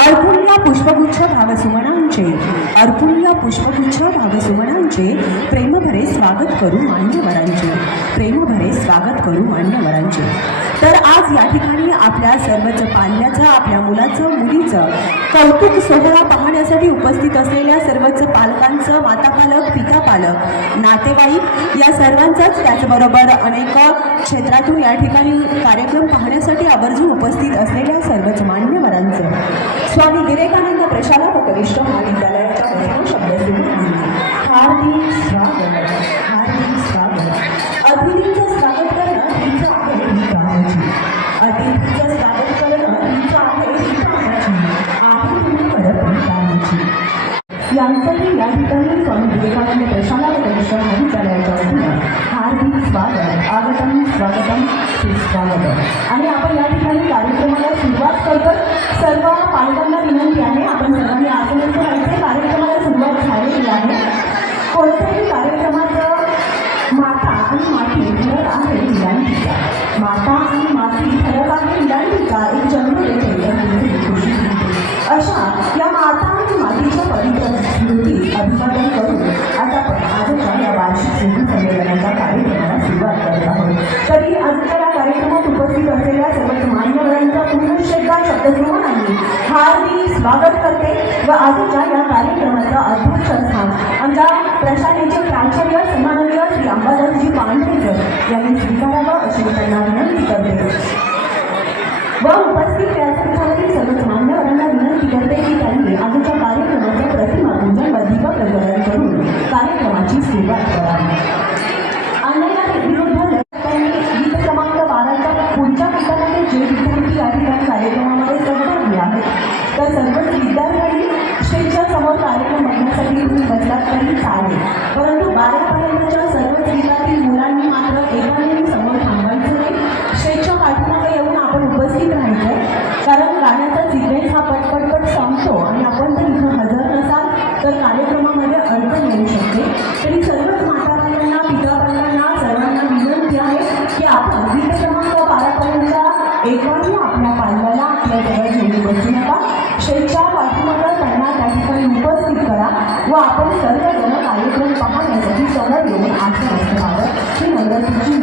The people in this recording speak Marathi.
अर्पुल्य पुष्पगुच्छ भावसुमनांचे, अर्पुल्य पुष्पगुच्छ भावसुमनांचे, प्रेमभरे स्वागत करू मान्यवरांचे, प्रेमभरे स्वागत करू मान्यवरांचे। तर आज या ठिकाणी आपल्या सर्वच पाल्याचं, आपल्या मुलाचं, मुलीचं कौतुक सोहळा पाहण्यासाठी उपस्थित असलेल्या सर्वच पालकांचं, माता पालक, पिता पालक, नातेवाईक या सर्वांचाच, त्याचबरोबर अनेक क्षेत्रातून या ठिकाणी कार्यक्रम पाहण्यासाठी आवर्जून उपस्थित असलेल्या सर्वच मान्यवरांचं स्वामी विवेकानंद प्रशाला व कनिष्ठ महाविद्यालयाच्या वतीने शब्दसूत्र हार्दिक स्वागत, हार्दिक स्वागत। अतिथींचं स्वागत करणं हीच आहे ही कामाची, अतिथींचं स्वागत करणं हीच आहे ही कामाची, आहे तुम्ही परप्रिताची। यांचंही या ठिकाणी स्वामी विवेकानंद प्रशाला व कनिष्ठ महाविद्यालयाच्या वतीने हार्दिक स्वागत, आगतम स्वागतम सुस्वागतम। आणि आपण या ठिकाणी कार्यक्रमाला सुरुवात करतो। सर्व पालकांना विनंती आहे, आपण सर्वांनी आसनस्थ राहायचे। कार्यक्रमाला सुरुवात झालेली आहे। कोणत्याही कार्यक्रमाचं माता आणि माती फरक आहे विलांटीचा, माता आणि माती फरक आहे विलांटीचा, एक जन्म देते अशा या माता आणि मातीच्या पवित्र स्मृती अभिवादन करून आज आपण आजच्या या वार्षिक स्मृती संमेलनाच्या कार्यक्रमाला सुरुवात करत आहोत। तरी आजच्या या कार्यक्रमात उपस्थित असलेल्या सर्व मान्यवरांचा पुनश्च एकदा शब्दसमूहांनी हार्दिक स्वागत करते व आजच्या या कार्यक्रमाचा अध्यक्ष स्थान आमच्या प्रशालेचे प्राचार्य सन्माननीय श्री अंबादासजी पांढरेकर यांनी स्वीकारावं अशी त्यांना विनंती करते व उपस्थित व्यासपीठावरील सर्व मान्यवरांना विनंती करते की त्यांनी आजच्या कार्यक्रमाचं प्रतिमा पूजन व दीप प्रज्वलन करून कार्यक्रमाची सुरुवात करावी। अन्यायाला विरोध गीत क्रमांक 12च्या पुढच्या गीतामध्ये जे विद्यार्थी या ठिकाणी कार्यक्रमामध्ये सहभागी आहेत तर सर्वच विद्यार्थ्यांनी स्टेजच्या समोर कार्यक्रम बघण्यासाठी तुम्ही बसलात तरी चालेल, परंतु 12पर्यंतच्या सर्वच गीतातील मुलांनी मात्र एकाने समोर थांबायचं नाही, स्टेजच्या पाठीमागे येऊन आपण उपस्थित राहायचं, कारण गाण्याचा सिक्वेन्स हा पटपटपट संपतो आणि आपण जर इथं हजर नसाल तर कार्यक्रमामध्ये अडचण येऊ शकते। तरी सर्वच मातापाल्यांना, पितापाल्यांना सर्वांना विनंती आहे की आपण गीत क्रमांक 12पर्यंतच्या एकाही आपल्या पाल्याला आपल्या जवळ घेऊन बसू नका, स्टेजच्या पाठीमागे त्यांना त्या ठिकाणी उपस्थित करा व आपण सर्वजण कार्यक्रम पाहण्यासाठी समोर येऊन आसन राहावं ही नम्रतेची